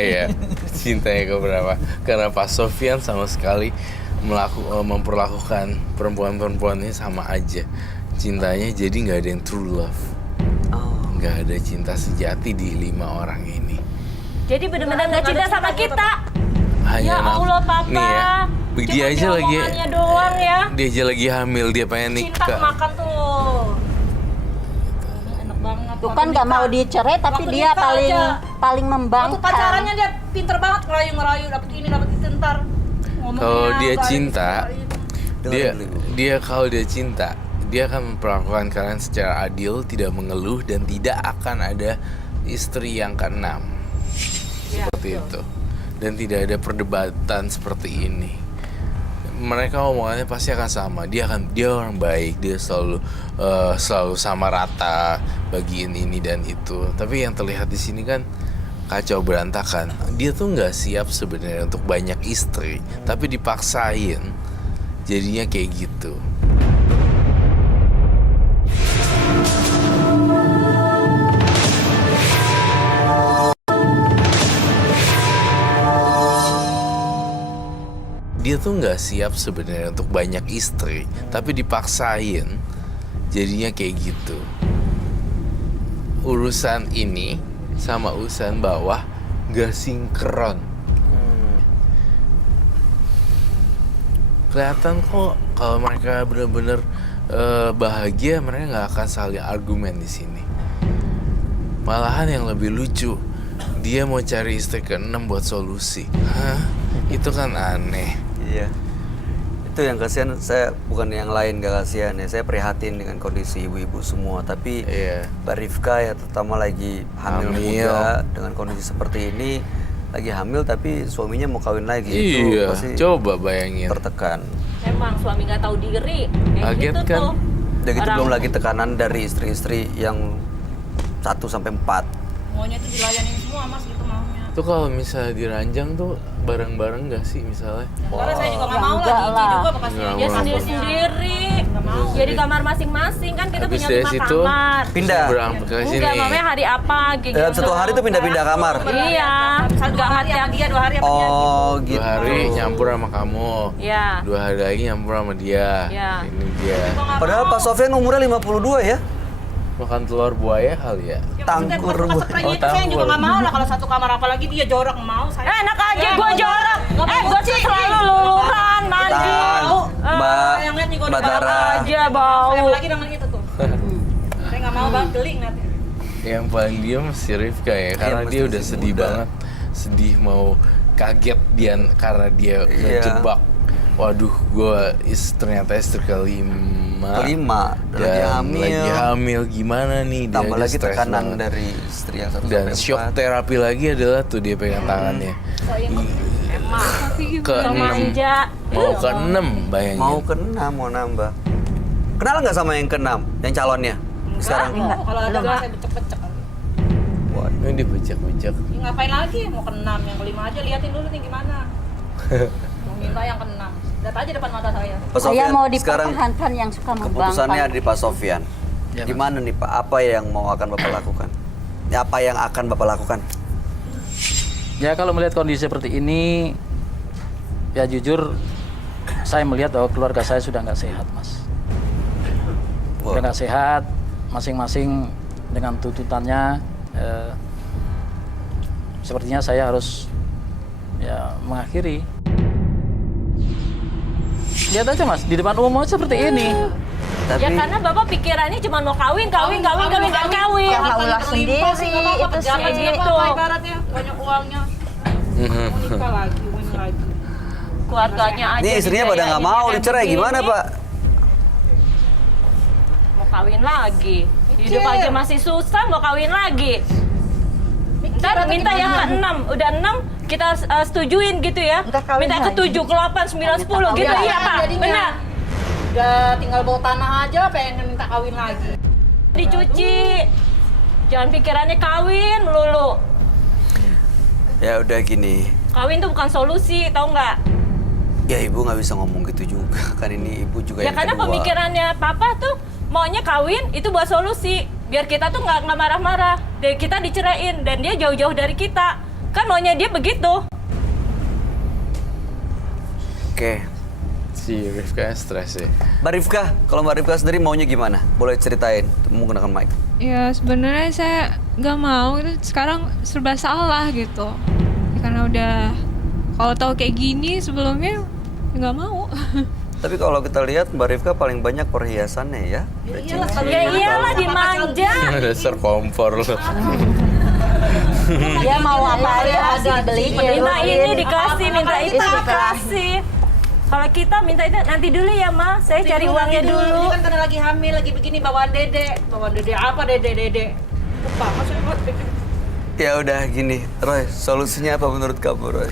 Iya, cintanya ke berapa? Karena Pak Sofyan sama sekali memperlakukan perempuan-perempuan ini sama aja. Cintanya jadi nggak ada yang true love. Nggak ada cinta sejati di 5 orang ini. Jadi benar-benar nggak cinta sama kita. Hanya Ya Allah, Papa. Nih ya, dia aja lagi doang ya. Dia aja lagi hamil, dia pengen Cinta nikah. makan tuh. Enak banget. Tuh kan nggak mau dicerai tapi Waktu dia nikah aja. paling Waktu membangkang. pacarannya dia pinter banget ngerayu-ngerayu, dapet ini dapet itu ntar. Kalau dia cinta, Dengerin dulu. dia kalau dia cinta, dia akan memperlakukan kalian secara adil, tidak mengeluh dan tidak akan ada istri yang keenam. Seperti itu. Dan tidak ada perdebatan seperti ini. Mereka omongannya pasti akan sama. Dia orang baik, dia selalu sama rata bagiin ini dan itu. Tapi yang terlihat di sini kan kacau berantakan. Dia tuh nggak siap sebenarnya untuk banyak istri, tapi dipaksain. Jadinya kayak gitu. Dia tuh nggak siap sebenarnya untuk banyak istri, tapi dipaksain. Jadinya kayak gitu. Urusan ini sama urusan bawah nggak sinkron. Kelihatan kok kalau mereka benar-benar bahagia, mereka nggak akan saling argumen di sini. Malahan yang lebih lucu, dia mau cari istri ke-6 buat solusi. Hah? Itu kan aneh. Iya. Itu yang kasihan, saya bukan yang lain gak kasihan ya. Saya prihatin dengan kondisi ibu-ibu semua. Tapi Iya. Mbak Rifka ya terutama lagi hamil muda dengan kondisi seperti ini. Lagi hamil tapi suaminya mau kawin lagi. Itu Iya, pasti coba bayangin. tertekan. Emang suami nggak tahu diri. Kayak Kaget gitu kan? tuh. Udah gitu Orang- belum lagi tekanan dari istri-istri yang 1-4. Maunya itu dilayanin semua mas gitu maunya. Itu kalau misalnya diranjang tuh bareng-bareng gak sih misalnya? Karena saya juga nggak mau enggak lah, Gigi lah. juga bekasnya. Nggak Dia mau. sendiri-sendiri. Jadi kamar masing-masing kan kita Habis punya dari 5 situ, kamar. Pindah. Berangkat ke sini. Enggak, mamanya hari apa gitu. Dalam satu hari tuh pindah-pindah kamar. Iya. Misal 2 hari sama dia, 2 hari sama dia. Oh 2 gitu. hari nyampur sama kamu. Iya. 2 hari lagi nyampur sama dia. Iya. Ini dia. Padahal Pak Sofyan umurnya 52 ya. Makan telur buaya kali ya. Ya, Tangkur. maksudnya pas Oh, itu saya juga tangkur. nggak mau lah kalau satu kamar, apalagi dia jorok mau saya. Enak aja Ya, gue mau jorok. nggak mau Gue nyuci. selalu luluran, mandi. Tahu, Mbak yang lihat nih gua Mbak udah Tara. Aja bau. Saya apalagi dengan itu tuh. Saya nggak mau banget geli nanti. Yang paling diem si Rifka ya, karena mesti dia udah si sedih muda. banget. Sedih mau kaget dia karena dia Iya. ngejebak. Waduh, ternyata istri kelima. dan lagi hamil gimana nih? Dia Tambah aja lagi stres tekanan banget. dari istri yang 1-4. Dan shock terapi lagi adalah tuh dia pegang tangannya. Ke-6. Manja. Mau ke-6 bayangin. Mau ke-6, mau nambah. Kenal nggak sama yang ke-6, yang calonnya sekarang? Kalau ada mah saya becek-becek. Waduh. Ini dibejak-bejak. Ya, ngapain lagi? Mau ke-6, yang ke-5 aja liatin dulu nih gimana. Mau minta yang ke-6. Lihat aja depan mata saya. Pak Saya Sofyan, mau sekarang dipertahankan yang suka keputusannya ada membangkang. di Pak Sofyan. Ya, Gimana nih Pak? Apa yang mau akan Bapak lakukan? Ya, apa yang akan Bapak lakukan? Ya kalau melihat kondisi seperti ini, ya jujur saya melihat bahwa keluarga saya sudah nggak sehat, Mas. Sudah nggak sehat, masing-masing dengan tuntutannya. Sepertinya saya harus ya mengakhiri. Lihat aja Mas, di depan umum seperti ini. Tapi Ya karena bapak pikirannya cuma mau kawin, dan kawin. Karena ulah sendiri, itu Jangan sih. gitu. Ibaratnya banyak uangnya. Mau nikah lagi, win lagi. Keluarganya aja. ini istrinya pada nggak mau kayak dicerai, begini. gimana Pak? Mau kawin lagi. Hidup aja masih susah, mau kawin lagi. Ntar minta yang ke-6, udah 6 kita setujuin gitu ya. Ntar kawin Minta ke lagi. 7, ke-8, 9, 10 gitu Iya, iya Pak. jadinya. Benar. Udah tinggal bawa tanah aja, pengen minta kawin lagi. Dicuci. Jangan pikirannya kawin melulu. Ya udah gini. Kawin tuh bukan solusi, tau nggak? Ya ibu nggak bisa ngomong gitu juga. Kan ini ibu juga Ya yang karena kedua. pemikirannya papa tuh maunya kawin itu buat solusi. Biar kita tuh nggak marah-marah. Dan kita diceraiin dan dia jauh-jauh dari kita. Kan maunya dia begitu. Oke. Si Rifka stres ya. Mbak Rifka, kalau Mbak Rifka sendiri maunya gimana? Boleh ceritain menggunakan mic. Ya sebenarnya saya nggak mau, itu sekarang serba salah gitu. Karena udah kalau tahu kayak gini sebelumnya nggak mau. Tapi kalau kita lihat Mbak Rifka paling banyak perhiasannya ya. Ya iyalah dimanja. Dasar kompor lo. Dia mau apa aja dibeliin. Minta ini dikasih, minta itu dikasih. Kalau kita minta itu nanti dulu ya Ma, saya cari uangnya Ini dulu. kan karena lagi hamil, lagi begini bawaan dede. Bawaan dede apa dede? Lupa, maksudnya buat Ya udah gini, Roy, solusinya apa menurut kamu, Roy?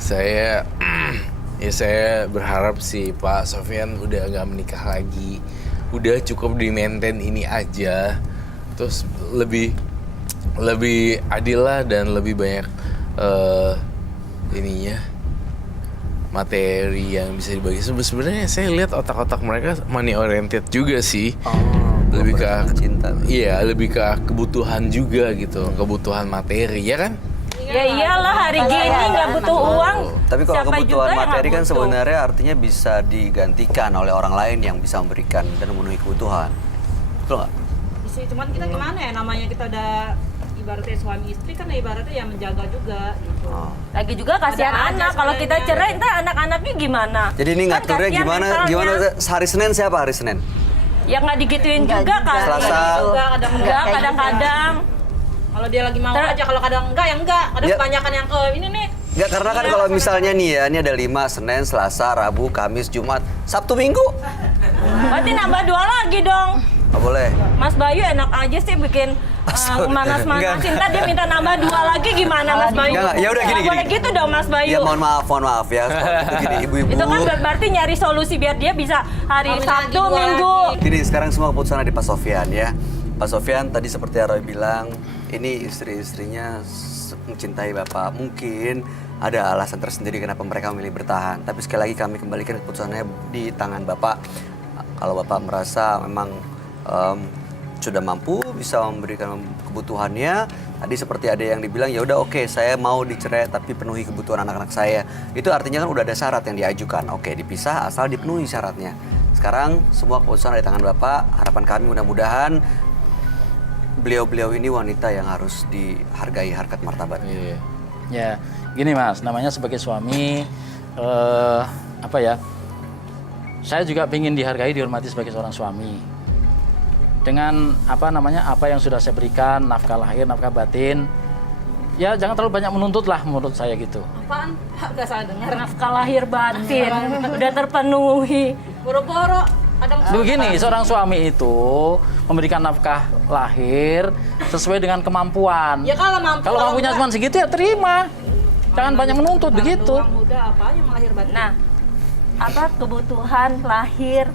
Saya saya berharap si Pak Sofyan udah nggak menikah lagi, udah cukup di maintain ini aja, terus lebih adil lah dan lebih banyak ininya materi yang bisa dibagi. Sebenarnya saya lihat otak-otak mereka money oriented juga sih. Lebih ke cinta. Iya, lebih ke kebutuhan juga gitu, kebutuhan materi ya kan? Ya iyalah hari gini nggak butuh uang. Tapi kalau Siapa kebutuhan juga yang materi nggak kan butuh? sebenarnya artinya bisa digantikan oleh orang lain yang bisa memberikan dan memenuhi kebutuhan. Betul nggak? Bisa, cuman kita gimana ya, namanya kita udah ibaratnya suami istri kan ya ibaratnya yang menjaga juga gitu. Lagi juga kasihan Ada aja anak. Kalau kita sebenarnya. cerai, ntar anak-anaknya gimana? Jadi ini Kan ngaturnya kasihan gimana? mentalnya. Gimana? Hari Senin siapa hari Senin? Ya nggak digituin Enggak juga juga. kali. Selasa. Enggak, kadang Enggak, kadang-kadang. Kalau dia lagi mau aja, kalau kadang enggak ya enggak. Ada Ya. kebanyakan yang ke ini nih. Enggak, karena kan kalau misalnya nih ya, ini ada 5, Senin, Selasa, Rabu, Kamis, Jumat, Sabtu, Minggu. Berarti nambah 2 lagi dong. Nggak boleh. Mas Bayu enak aja sih bikin manas-manasin. Ntar dia minta nambah 2 lagi gimana Mas Bayu? Enggak, ya udah gini, Nggak boleh gini. gitu dong Mas Bayu. Ya mohon maaf ya. Kalau gitu gini, ibu-ibu. Itu kan berarti nyari solusi biar dia bisa hari Oh, bisa Sabtu, lagi 2 Minggu. lagi. Gini, sekarang semua keputusan ada di Pak Sofyan ya. Pak Sofyan tadi seperti Roy bilang, ini istri-istrinya mencintai Bapak. Mungkin ada alasan tersendiri kenapa mereka memilih bertahan. Tapi sekali lagi kami kembalikan keputusannya di tangan Bapak. Kalau Bapak merasa memang sudah mampu bisa memberikan kebutuhannya, tadi seperti ada yang dibilang ya udah oke, saya mau dicerai tapi penuhi kebutuhan anak-anak saya. Itu artinya kan udah ada syarat yang diajukan. Oke, dipisah asal dipenuhi syaratnya. Sekarang semua keputusan ada di tangan Bapak. Harapan kami mudah-mudahan beliau-beliau ini wanita yang harus dihargai harkat martabatnya. Iya. Ya, gini Mas, namanya sebagai suami, apa ya? Saya juga ingin dihargai, dihormati sebagai seorang suami. Dengan apa yang sudah saya berikan, nafkah lahir, nafkah batin. Ya, jangan terlalu banyak menuntut lah menurut saya gitu. Apaan? Enggak salah dengar. Nafkah lahir batin udah terpenuhi. Boro-boro kadang Begini, seorang suami itu memberikan nafkah lahir sesuai dengan kemampuan. Ya kalau mampu. Kalau mampunya enggak. cuma segitu ya terima. Jangan banyak menuntut Kalau begitu. Uang muda apa yang melahir batin? Nah, apa kebutuhan lahir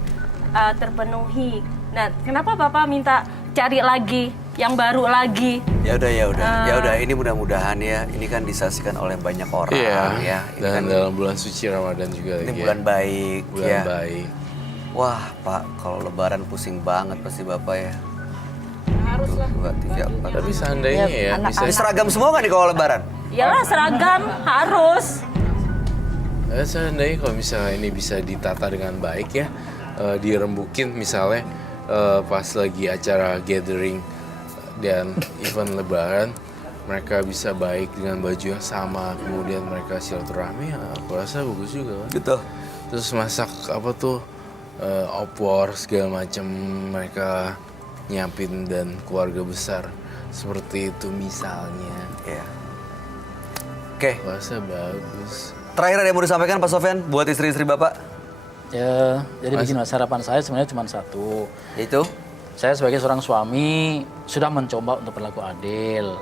terpenuhi. Nah, kenapa Bapak minta cari lagi yang baru lagi? Ya udah. Ini mudah-mudahan ya. Ini kan disaksikan oleh banyak orang Iya. ya. Ini Dan kan dalam bulan suci Ramadan juga ini lagi. bulan baik Bulan ya. baik. Wah Pak, kalau Lebaran pusing banget pasti Bapak ya. Harus lah. 2, 3, 4. Tapi seandainya ya bisa Ini seragam semua kan nih kalau Lebaran? Iyalah seragam harus. seandainya kalau misalnya ini bisa ditata dengan baik ya, dirembukin misalnya pas lagi acara gathering dan event Lebaran, mereka bisa baik dengan baju yang sama, kemudian mereka silaturahmi, ya, aku rasa bagus juga kan. Gitu. Terus masak apa tuh opor segala macam mereka nyiapin dan keluarga besar seperti itu misalnya. Ya. Oke, Aku rasa bagus. terakhir ada yang mau disampaikan Pak Sofyan buat istri-istri Bapak? Ya, jadi begini Mas, harapan saya sebenarnya cuma satu. Yaitu? Saya sebagai seorang suami sudah mencoba untuk berlaku adil,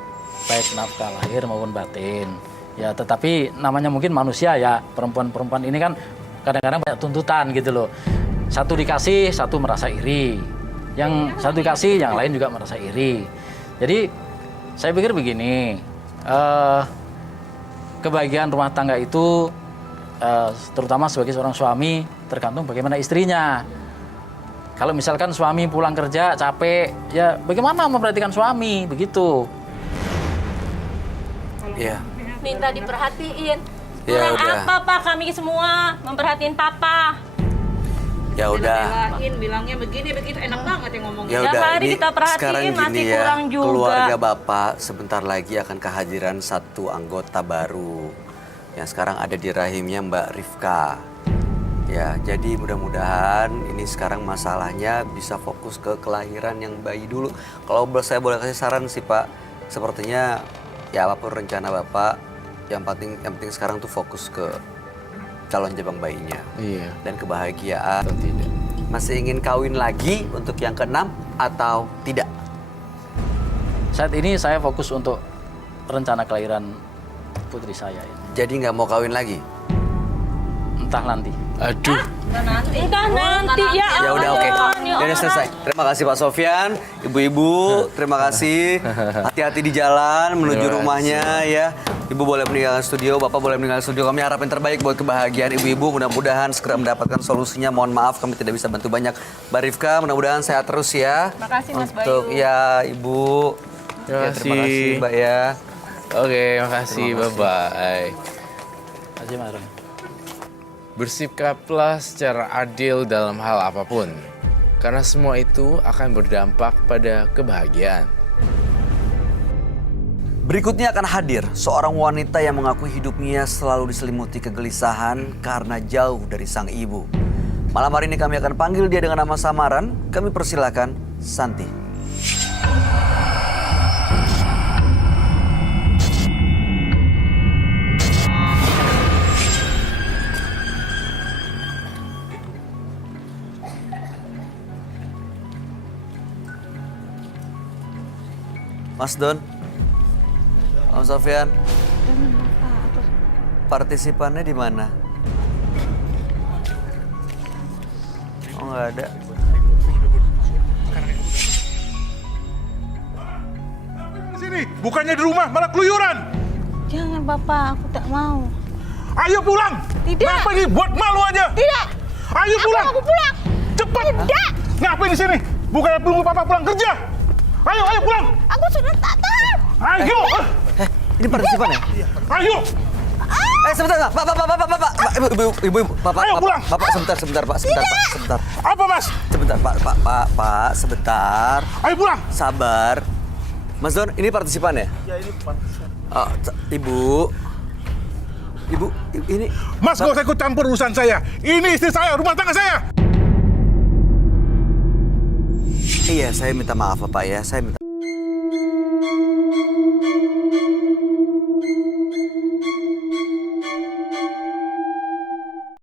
baik nafkah lahir maupun batin. Ya, tetapi namanya mungkin manusia ya, perempuan-perempuan ini kan kadang-kadang banyak tuntutan gitu loh. Satu dikasih, satu merasa iri. Yang satu dikasih, yang lain juga merasa iri. Jadi saya pikir begini, kebahagiaan rumah tangga itu terutama sebagai seorang suami tergantung bagaimana istrinya. Kalau misalkan suami pulang kerja capek, ya bagaimana memperhatikan suami, begitu. Iya. Minta diperhatiin. Ya Kurang udah. apa Pak kami semua memperhatiin Papa? Ya udah. Belain, bilangnya begini begitu enak banget yang ngomongnya. Ya Tiap udah, hari ini kita perhatiin, sekarang masih gini ya, kurang juga. keluarga Bapak sebentar lagi akan kehadiran satu anggota baru yang sekarang ada di rahimnya Mbak Rifka. Ya, jadi mudah-mudahan ini sekarang masalahnya bisa fokus ke kelahiran yang bayi dulu. Kalau saya boleh kasih saran sih Pak, sepertinya ya apapun rencana Bapak, yang penting sekarang tuh fokus ke calon jabang bayinya Iya. dan kebahagiaan. Atau tidak? Masih ingin kawin lagi untuk yang keenam atau tidak? Saat ini saya fokus untuk rencana kelahiran putri saya ini. Jadi nggak mau kawin lagi? Entah nanti. Aduh. Entah nanti ya. Ya udah oke. ampun, Ya udah selesai. Terima kasih Pak Sofyan, Ibu-ibu, terima kasih. Hati-hati di jalan menuju Terima rumahnya ya. Ibu boleh meninggalkan studio, Bapak boleh meninggalkan studio. Kami harap yang terbaik buat kebahagiaan ibu-ibu. Mudah-mudahan segera mendapatkan solusinya. Mohon maaf kami tidak bisa bantu banyak. Mbak Rifka, mudah-mudahan sehat terus ya. Makasih Mas Bayu. Untuk ya Ibu. Terima Ya, terima kasih kasih. Mbak ya. Oke, makasih. Bye-bye. Aja Marun. Bersikaplah secara adil dalam hal apapun. Karena semua itu akan berdampak pada kebahagiaan. Berikutnya akan hadir seorang wanita yang mengaku hidupnya selalu diselimuti kegelisahan karena jauh dari sang ibu. Malam hari ini kami akan panggil dia dengan nama samaran. Kami persilakan Santi. Mas Don, Om Sofyan, partisipannya di mana? Oh nggak ada. Sini, bukannya di rumah, malah keluyuran. Jangan Bapak, aku tak mau. Ayo pulang. Tidak. Kenapa ini buat malu aja? Tidak. Ayo pulang. Aku pulang. Cepat. Tidak. Ngapain di sini? Bukannya tunggu papa pulang kerja. Ayo pulang. Aku sudah tak tahan. Ayo. Ini partisipannya? Ayo. Sebentar, Pak, Ibu, Bapak, Ayo pulang. Bapak, sebentar, Pak, sebentar. Apa mas? Sebentar, Pak, sebentar. Ayo pulang. Sabar. Mas Don, ini partisipan ya? Ya, ini partisipan. Ibu, ini... Mas gak usah ikut campur urusan saya. Ini istri saya, rumah tangga saya. Iya, saya minta maaf Pak ya, saya minta